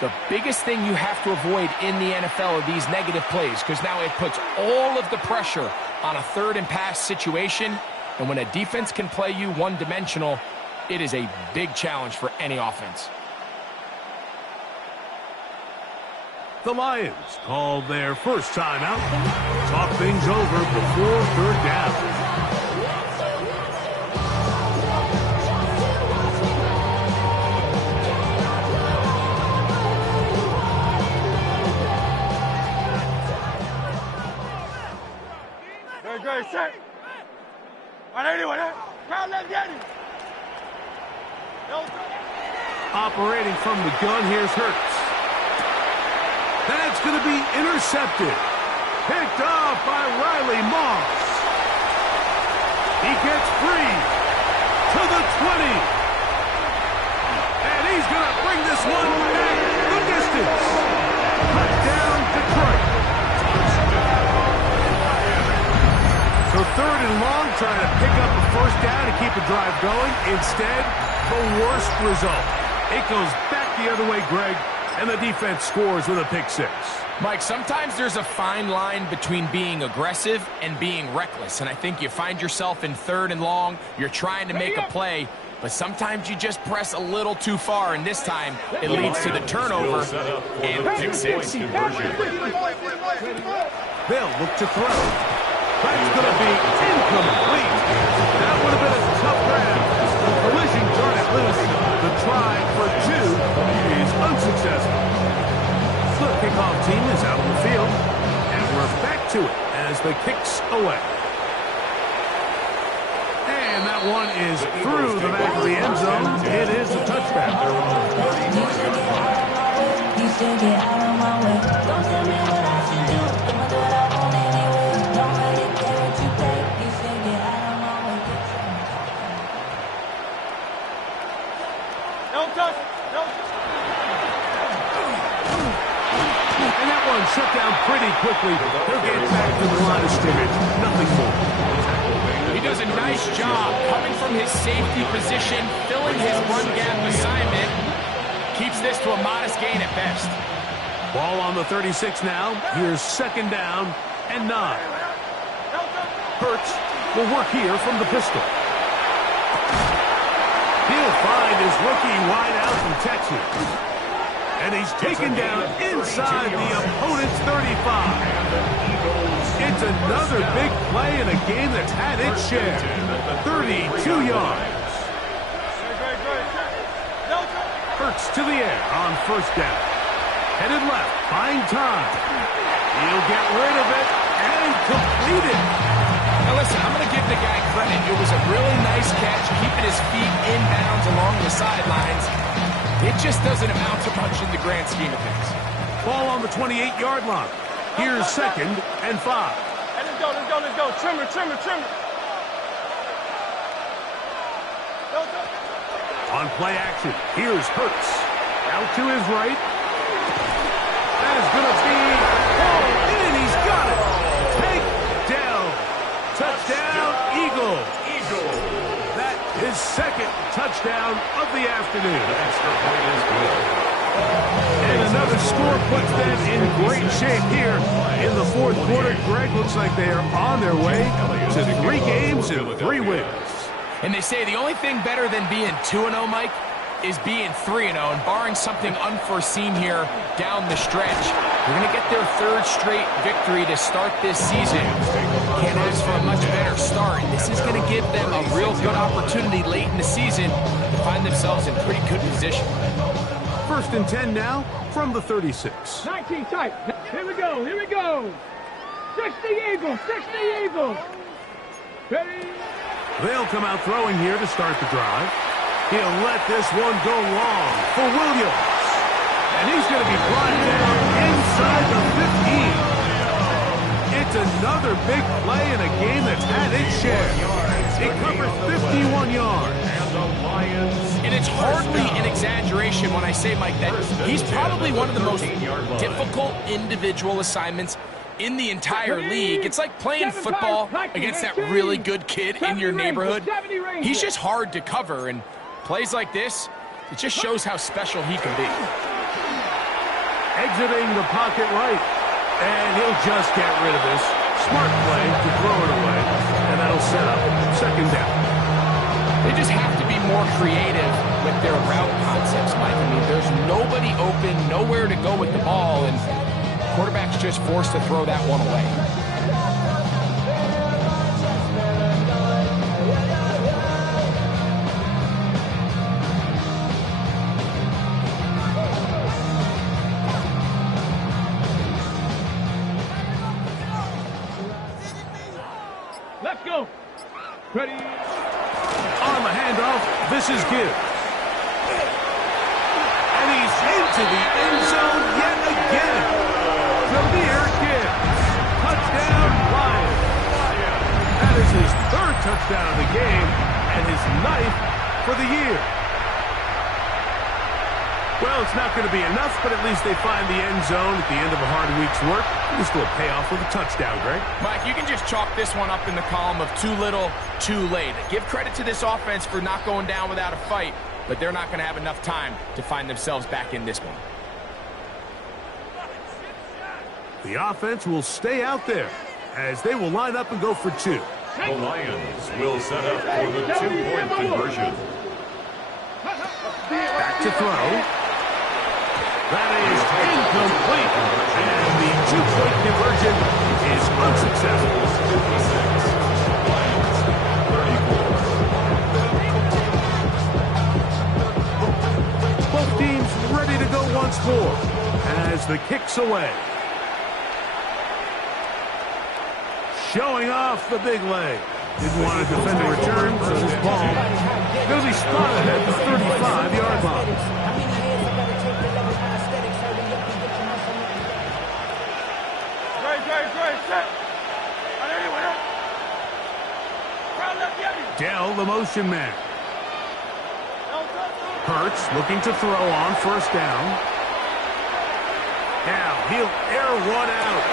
The biggest thing you have to avoid in the NFL are these negative plays, because now it puts all of the pressure on a third and pass situation. And when a defense can play you one-dimensional, it is a big challenge for any offense. The Lions call their first timeout. Talk things over before third down. Very set. Operating from the gun, here's Hurts. That's going to be intercepted. Picked off by Riley Moss. He gets free to the 20. And he's going to bring this one back the distance. Touchdown, Detroit. So third and long, trying to pick up a first down and keep the drive going. Instead, the worst result. It goes back the other way, Greg, and the defense scores with a pick 6. Mike, sometimes there's a fine line between being aggressive and being reckless, and I think you find yourself in third and long, you're trying to make a play, but sometimes you just press a little too far, and this time it leads to the turnover and pick 6. They'll look to throw. That's going to be incomplete. That would have been a tough grab. The collision got it loose. The try for 2 is unsuccessful. The kickoff team is out on the field, and we're back to it as the kick's away. And that one is through the back of the end zone. It is a touchdown. You should get out of my way. Don't tell me what I should do. I'ma do what I want anyway. Don't really care what you think. You should get out of my way. Don't touch. And that one shut down pretty quickly. He'll get back to the line of scrimmage. Nothing more. He does a nice job coming from his safety position, filling his run gap assignment. Keeps this to a modest gain at best. Ball on the 36 now. Here's second down and 9. Hurts will work here from the pistol. He'll find his rookie wideout from Texas. And he's taken down inside the opponent's 35. It's another big play in a game that's had its share. 32 yards. Hurts to the air on first down. Headed left, buying time. He'll get rid of it and complete it. Now listen, I'm going to give the guy credit. It was a really nice catch, keeping his feet inbounds along the sidelines. It just doesn't amount to much in the grand scheme of things. Ball on the 28-yard line. Here's second and 5. Hey, let's go. Trimmer. On play action, here's Hurts. Out to his right. That is going to be hauled in. He's got it. Take down. Touchdown, Eagle. That is second touchdown of the afternoon. And another score puts them in great shape here in the fourth quarter. Greg, looks like they are on their way to 3 games and 3 wins. And they say the only thing better than being 2-0, Mike, is being 3-0. And barring something unforeseen here down the stretch, they're going to get their 3rd straight victory to start this season. Can't ask for a much better start. This is going to give them a real good opportunity late in the season to find themselves in pretty good position. 1st and 10 now from the 36. 19 tight. Here we go. 60 Eagles. Ready? They'll come out throwing here to start the drive. He'll let this one go long for Williams. And he's going to be brought down inside the 15. It's another big play in a game that's had its share. It covers 51 yards. And it's hardly an exaggeration when I say, Mike, that he's probably one of the most difficult individual assignments in the entire league. It's like playing football against that really good kid in your neighborhood. He's just hard to cover, and plays like this, it just shows how special he can be. Exiting the pocket right, and he'll just get rid of this. Smart play to throw it away, and that'll set up 2nd down. They just have to be more creative with their route concepts, Mike. I mean, there's nobody open, nowhere to go with the ball, and quarterback's just forced to throw that one away. Let's go. Ready? On the handoff, this is Geet. And he's into the end zone yet again. Premier Gibbs. Touchdown, Lions. That is his 3rd touchdown of the game and his 9th for the year. Well, it's not going to be enough, but at least they find the end zone at the end of a hard week's work. This will pay off with a touchdown, Greg. Mike, you can just chalk this one up in the column of too little, too late. Give credit to this offense for not going down without a fight, but they're not going to have enough time to find themselves back in this one. The offense will stay out there as they will line up and go for 2. The Lions will set up for the 2-point conversion. Back to throw. That is incomplete. And the 2-point conversion is unsuccessful. Both teams ready to go once more as the kick's away. Showing off the big leg. Didn't want to defend a return, so this ball going to be spotted at the 35-yard line. Dell, the motion man. Hurts looking to throw on 1st down. Now he'll air one out.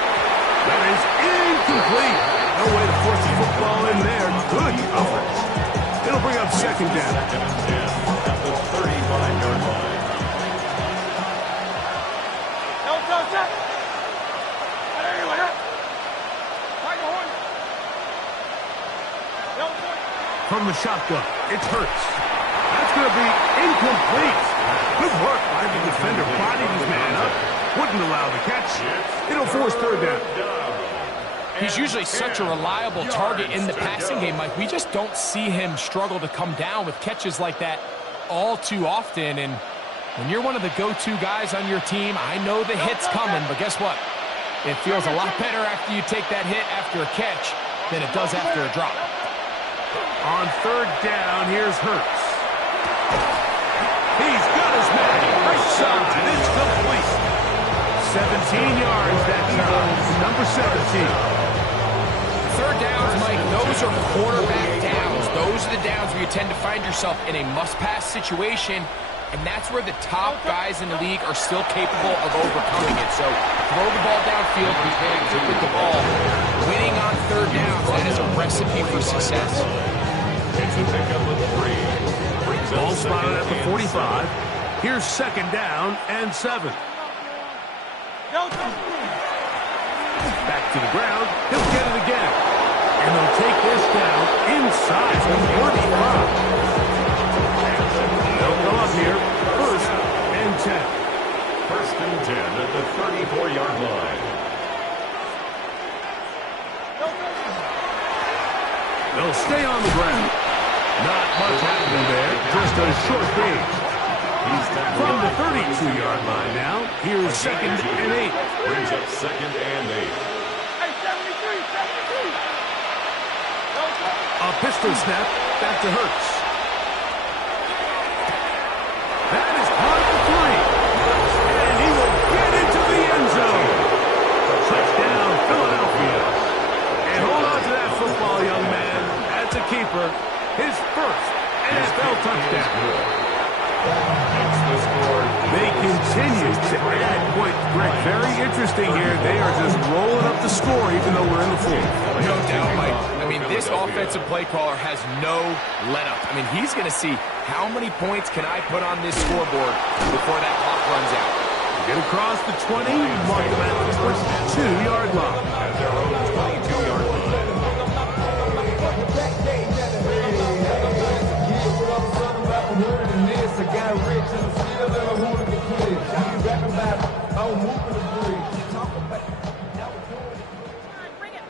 That is incomplete. No way to force the football in there. Good coverage. It'll bring up 2nd down. At the 35-yard line. From the shotgun, it's Hurts. That's going to be incomplete. Good work by the defender. Bodied his man up. Wouldn't allow the catch. It'll force 3rd down. He's usually such a reliable target in the passing game, Mike. We just don't see him struggle to come down with catches like that all too often. And when you're one of the go-to guys on your team, I know the hit's coming, but guess what? It feels a lot better after you take that hit after a catch than it does after a drop. On 3rd down, here's Hurts. He's got his man. Right side. It's complete. 17 yards that time. Number 17. 3rd downs, Mike, those are quarterback downs. Those those are the downs where you tend to find yourself in a must-pass situation, and that's where the top guys in the league are still capable of overcoming it. So throw the ball downfield, be active with the ball. Winning on third downs, that is a recipe for success. It's a pickup of 3. Ball spotted at the 45. Here's second down and 7. Back to the ground. He'll get it again. And they'll take this down inside the 35. They'll go up here, first and 10. First and 10 at the 34-yard line. They'll stay on the ground. Not much happening there, just a short gain. From the 32-yard line now, here's second and 8. Brings up second and 8. Hey, 73, 73. A pistol snap back to Hurts. That is caught for 3. And he will get into the end zone. Touchdown, Philadelphia. And hold on to that football, young man. That's a keeper. His first NFL touchdown. They continue to add points, Greg. Very interesting here. They are just rolling up the score even though we're in the fourth. No doubt, Mike. I mean, this offensive play caller has no let-up. I mean, he's going to see how many points can I put on this scoreboard before that clock runs out. Get across the 20, mark them at the 22-yard line. At their own 22-yard line.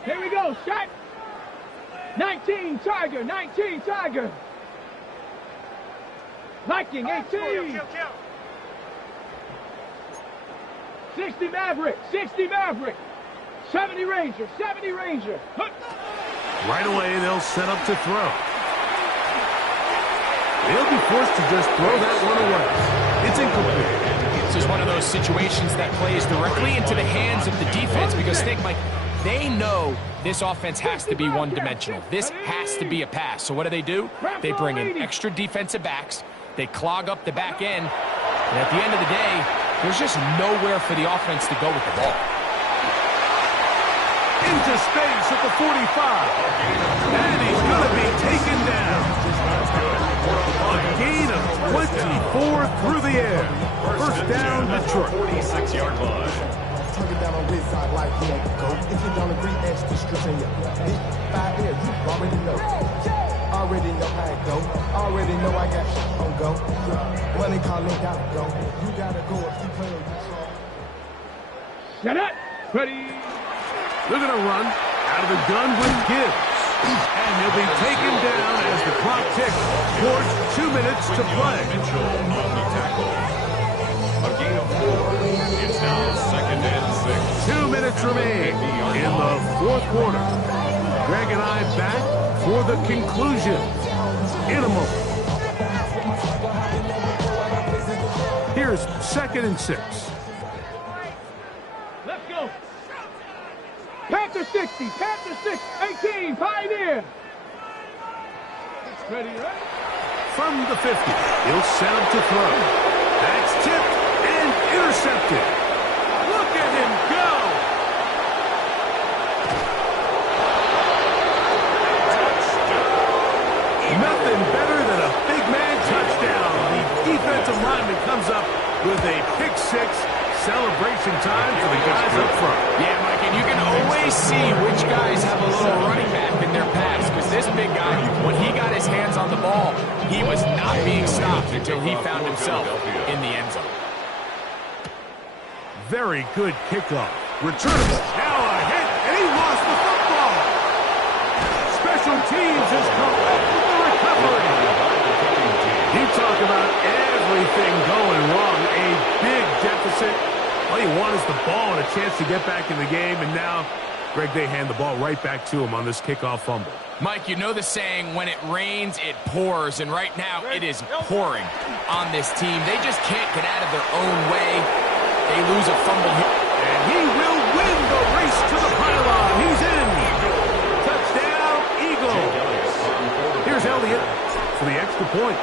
Here we go, shot. 19 Tiger, 19 Tiger. Viking, 18. 60 Maverick, 60 Maverick. 70 Ranger, 70 Ranger. Right away, they'll set up to throw. They'll be forced to just throw that one away. It's incomplete. This is one of those situations that plays directly into the hands of the defense because, think, Mike, they know this offense has to be one-dimensional. This has to be a pass. So what do? They bring in extra defensive backs. They clog up the back end. And at the end of the day, there's just nowhere for the offense to go with the ball. Into space at the 45. And he's going to be taken down. A gain of 24 through the air. First down, Detroit. 46-yard line. Tuck it down on his side like he ain't the GOAT. If you don't agree, ask the script in your 5 years, you already know. Already know how it go. Already know I got shit on go. Money calling, gotta go. You gotta go if you play or you try. Shut up. Ready. They're going to run out of the gun with Gibbs. And he'll be taken down as the clock ticks towards 2 minutes to play. Mitchell on the tackle. A gain of 4. It's now second and 6. 2 minutes remain in the fourth quarter. Greg and I back for the conclusion in a moment. Here's second and 6. Let's go. Panther 60, Panther 6, 18, Pioneer. Ready, right? From the 50, he'll set him to throw. That's tipped and intercepted. Look at him go! Nothing better than a big man touchdown. The defensive lineman comes up with a pick-6. Celebration time for the guys up front. Yeah, Mike, and you can always see which guys have a little running back in their pass because this big guy, when he got his hands on the ball, he was not being stopped until he found himself in the end zone. Very good kickoff. Returnable. Now a hit, and he lost the football. Special teams has come up with the recovery. You talk about everything going wrong. A big deficit. All you want is the ball and a chance to get back in the game, and now, Greg, they hand the ball right back to him on this kickoff fumble. Mike, you know the saying, when it rains, it pours, and right now it is pouring on this team. They just can't get out of their own way. They lose a fumble here. And he will win the race to the pylon. He's in. Touchdown, Eagles. Here's Elliott for the extra point.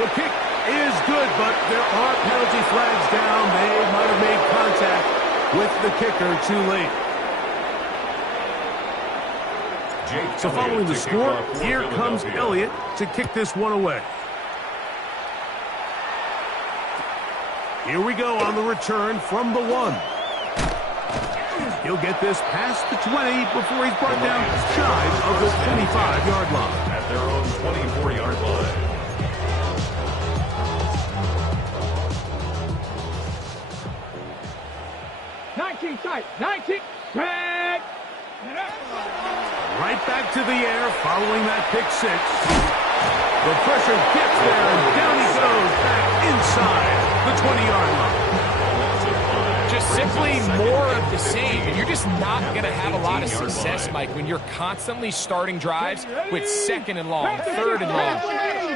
The kick is good, but there are penalty flags down. They might have made contact with the kicker too late. So following the score, here comes Elliott to kick this one away. Here we go on the return from the 1. He'll get this past the 20 before he's brought down shy of the 25-yard line. At their own 24-yard line. Tight. 19. Back. Right back to the air following that pick 6. The pressure gets there, and down he goes back inside the 20-yard line. Just simply more of the same. And you're just not going to have a lot of success, Mike, when you're constantly starting drives with second and long, third and long.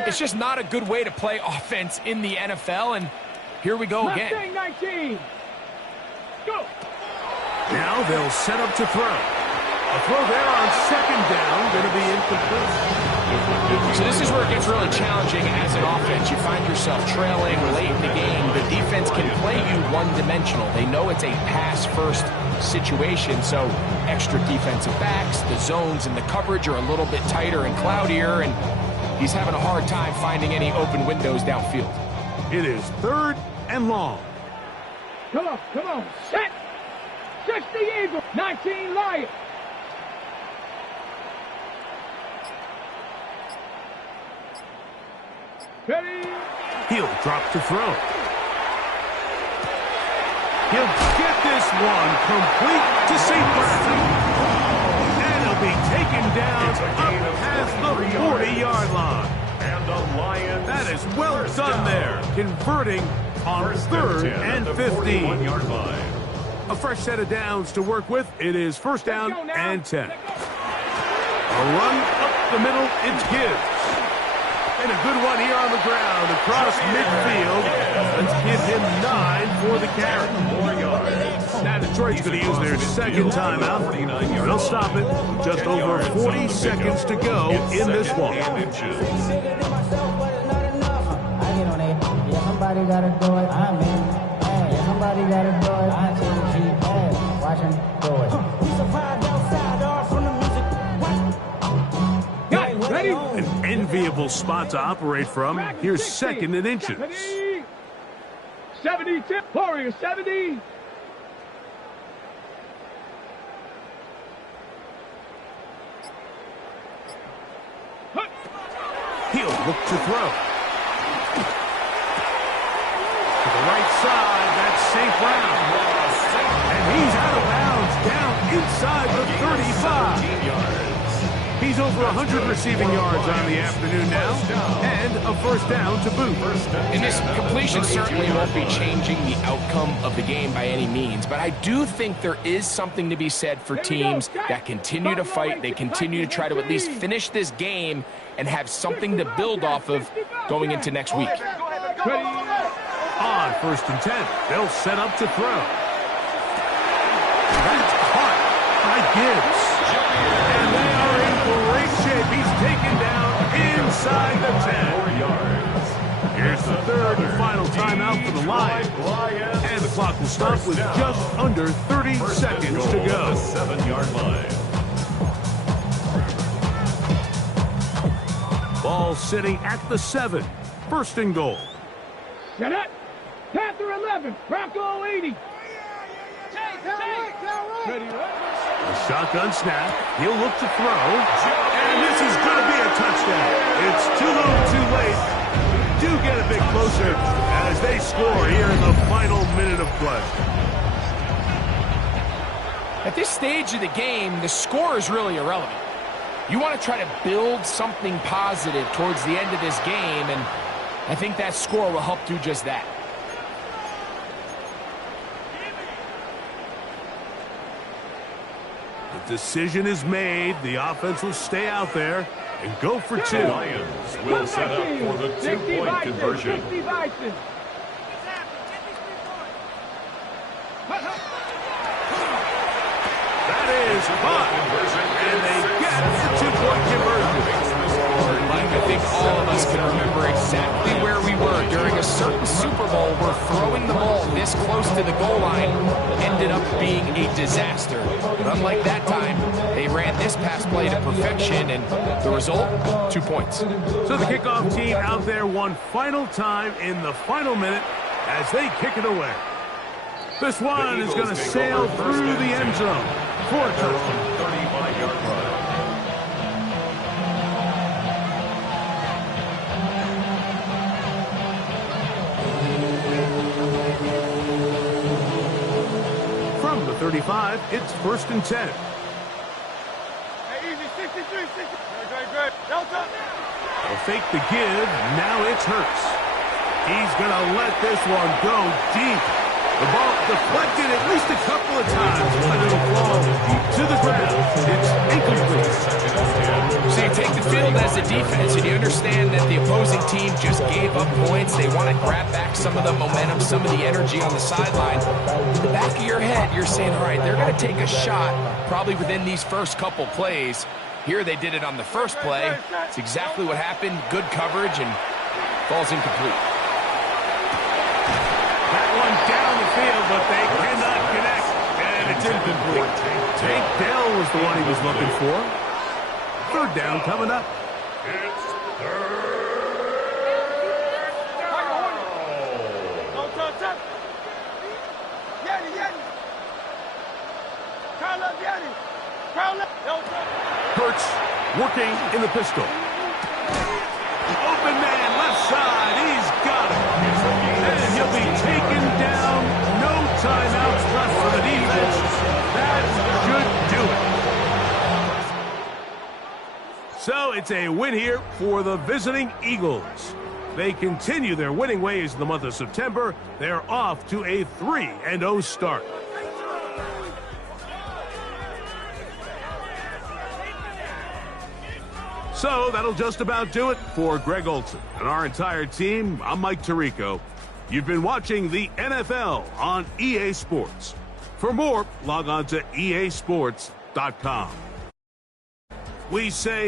It's just not a good way to play offense in the NFL, and here we go again. 19. Go. Now they'll set up to throw. A throw there on second down, going to be incomplete. So this is where it gets really challenging as an offense. You find yourself trailing late in the game. The defense can play you one-dimensional. They know it's a pass-first situation, so extra defensive backs, the zones and the coverage are a little bit tighter and cloudier, and he's having a hard time finding any open windows downfield. It is third and long. Come on. Set. 60 Eagles. 19 Lions. Ready. He'll drop to throw. He'll get this one complete to St. Bradley. And he'll be taken down up past the 40-yard line. And the Lions. That is well done there, converting on third and 15. 41-yard line. A fresh set of downs to work with. It is first down and 10. A run up the middle, it's Gibbs. And a good one here on the ground across midfield. Let's give him 9 for the carry. 4 yards. Now Detroit's going to use their second timeout. They'll stop it. Just over 40 seconds to go in this one. Somebody gotta do it. I'm in. Hey, somebody gotta do it. I take the Geet. Hey, watch him do it. We survived outside, all from the music. Got it. Ready. An enviable spot to operate from. Here's second and inches. 70 tip. Warrior 70. He'll look to throw. To the right side, that's St. Brown. And he's out of bounds, down inside the 35. He's over 100 receiving yards on the afternoon now, and a first down to boot. And this completion certainly won't be changing the outcome of the game by any means, but I do think there is something to be said for teams that continue to fight. They continue to try to at least finish this game and have something to build off of going into next week. On first and 10, they'll set up to throw. That's caught by Gibbs. And they are in great shape. He's taken down inside the 10. Here's the third and final timeout for the Lions. And the clock will stop with just under 30 seconds to go. 7-yard line. Ball sitting at the 7. First and goal. Set up. Panther 11. Bronco 80. Ready. A shotgun snap. He'll look to throw. And this is going to be a touchdown. It's too little, too late. Do get a bit closer as they score here in the final minute of play. At this stage of the game, the score is really irrelevant. You want to try to build something positive towards the end of this game, and I think that score will help do just that. The decision is made. The offense will stay out there and go for 2. Lions will set up for the 2-point conversion. 60 Bison. That is caught. And they get the 2-point conversion. us can remember exactly where we were during a certain Super Bowl where throwing the ball this close to the goal line ended up being a disaster. But unlike that time, they ran this pass play to perfection, and the result, 2 points. So the kickoff team out there one final time in the final minute as they kick it away. This one is going to sail through the end zone for a touchdown. 35-yard run. From the 35, it's 1st and 10. Hey, easy, 63, 60. Good. Delta. They'll fake the give. Now it's Hurts. He's going to let this one go deep. The ball deflected at least a couple of times, but it'll fall to the ground. It's incomplete. So you take the field as a defense, and you understand that the opposing team just gave up points. They want to grab back some of the momentum, some of the energy on the sideline. In the back of your head, you're saying, all right, they're going to take a shot probably within these first couple plays. Here they did it on the first play. It's exactly what happened. Good coverage, and falls incomplete. That one down the field, but they cannot connect. And it's incomplete. Tank Dell was the one he was looking for. 3rd down coming up. It's 3rd. Hurts working in the pistol. Open man, left side. He's got it. And he'll be taken down. No timeouts left for the defense. That should do it. So it's a win here for the visiting Eagles. They continue their winning ways in the month of September. They're off to a 3-0 start. So that'll just about do it for Greg Olson and our entire team. I'm Mike Tirico. You've been watching the NFL on EA Sports. For more, log on to easports.com. We say